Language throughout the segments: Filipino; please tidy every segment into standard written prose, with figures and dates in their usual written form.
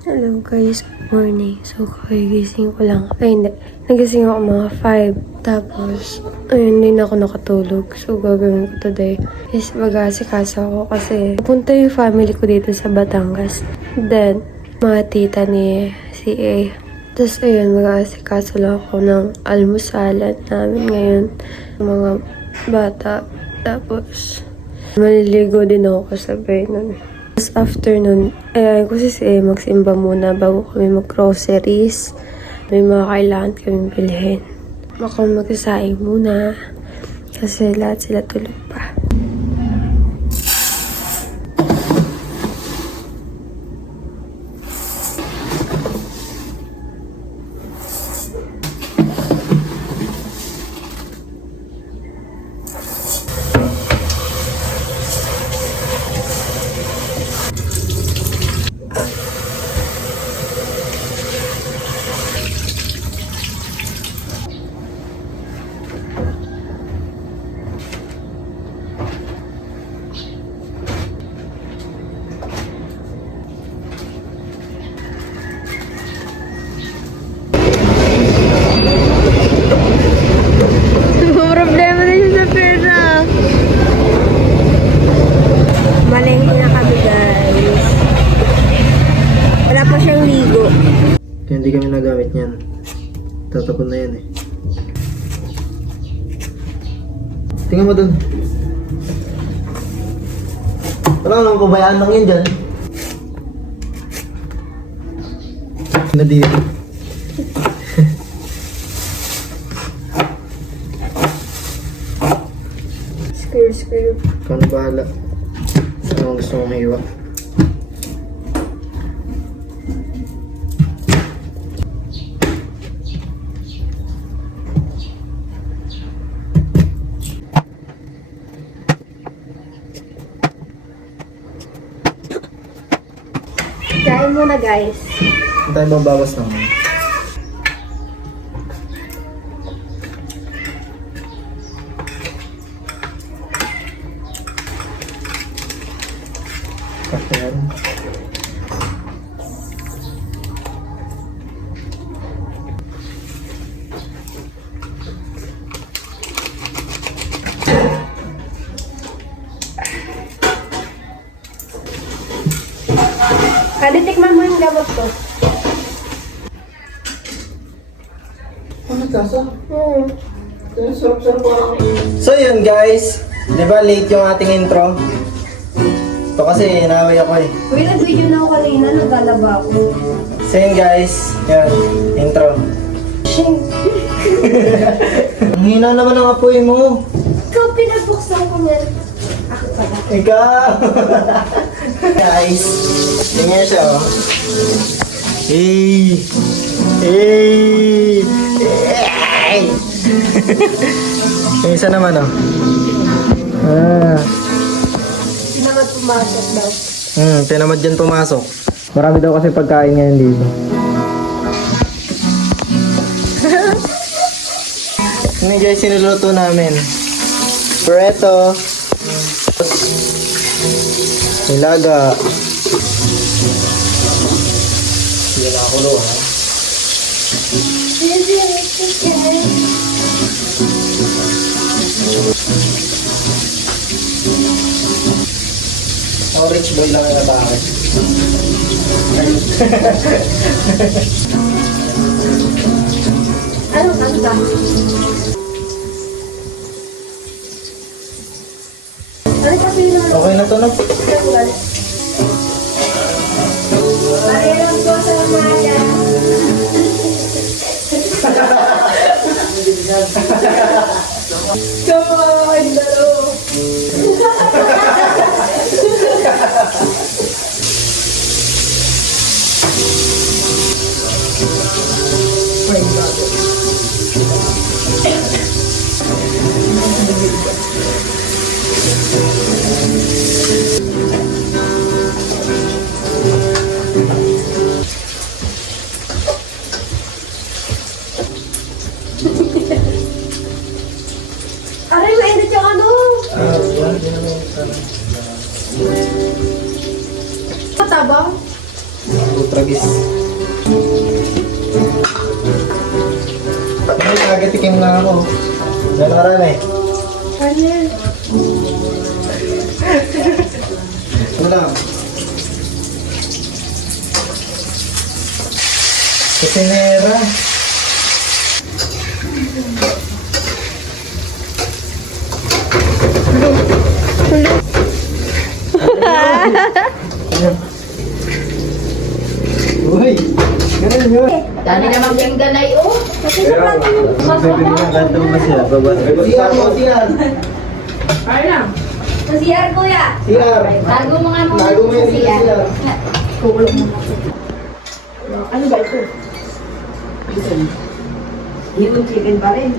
Hello guys, good morning. So, kagising ko lang. Ay, hindi. Nagising ako mga 5. Tapos, ayun, hindi na ako nakatulog. So, gagawin ko today is mag-aasikaso ako kasi pupunta yung family ko dito sa Batangas. Then, mga tita ni CA. Tapos, ayun, mag-aasikaso lang ako ng almusalan namin ngayon. Mga bata. Tapos, maliligo din ako kasabay nun. Tapos after nun, ayayin ko si magsimba muna bago kami mag-groceries. May mga kailangan kami bilhin. Ako magsasaing muna kasi lahat sila tulog pa. Problema na siya sa pera. Malengke na kami guys. Wala pa siyang ligo. Kaya hindi kami nagamit niyan. Tatapon na yan eh. Tingnan mo dun. Wala nang pabayaan lang yun dyan. Na dito. Screw. Ikaw na bahala. Anong gusto mong hiwa? Kain muna guys. Hindi tayo babawas naman. Kain. Tikman mo yung gamot ko. Ano kasa? Sarap-sarap ako. So yun guys, di ba late yung ating intro? Ito kasi inaway ako eh. Uy, nag-video na ako kanina. Naglalaba ako. So yun guys, yan, intro. Shing. Ang hina naman ang apoy mo. Ikaw pinabuksan ko yan. Ako pala. Ikaw! Guys, tingnan siya oh. Hey! Hey! Hey! Yung isa naman oh. Pinamad pumasok daw. Tinamad dyan pumasok. Marami daw kasi pagkain ngayon dito. Ini guys, sinuluto namin. Preto. Nilaga. Hindi na ako lo ha. Orange boy lang na bakit. Ano kanta? Ano sabi naman? Okay na to na. Parehong ko sa maya. Come on, laro. Aray, mainit yung ano? Wala din naman yung Matabang? Try Labis. Pati may tagatikim na ako. Yan marami. Ano lang? Kusinera. Uy, ganun yun. Dami namang pingganay, oh. Bibili na lahat ng masya. Siyan mo, siyan. Sa CR, kuya. Siyan. Tago mo nga muna Tago mo sa yung CR. siyan. Kukulong mo. Ano ba ito? Yung chicken pa rin.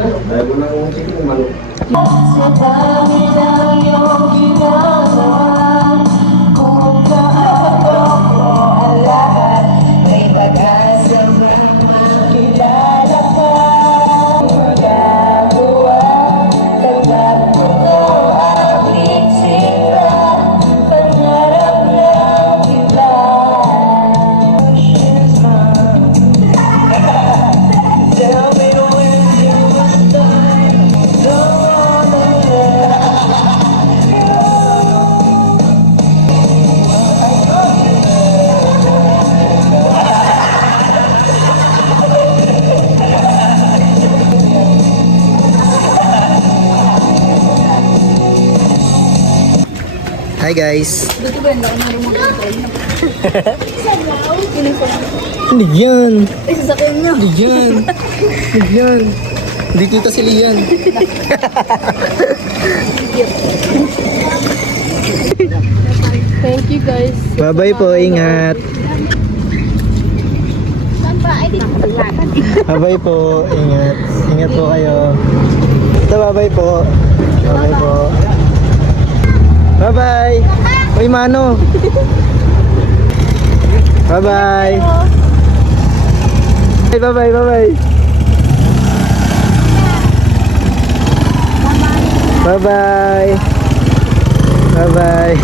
Ayaw mo ng chicken, manok. Hi guys. Hindi yan. Ay, sasakyan niyo. Hindi yan. Hindi yan. Hindi kita si Lian. Thank you guys. Bye-bye po, ingat. Saan ba? Ay, dito. Bye-bye po, ingat. Ingat po kayo. Ito, bye-bye po. Bye-bye po. Bye-bye. Uy, Mano. Bye-bye. Bye-bye, bye-bye. Bye-bye. Bye-bye.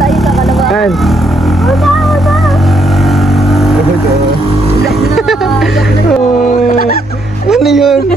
Tayo sa kalawa. An? Wala. Oh, ano yun?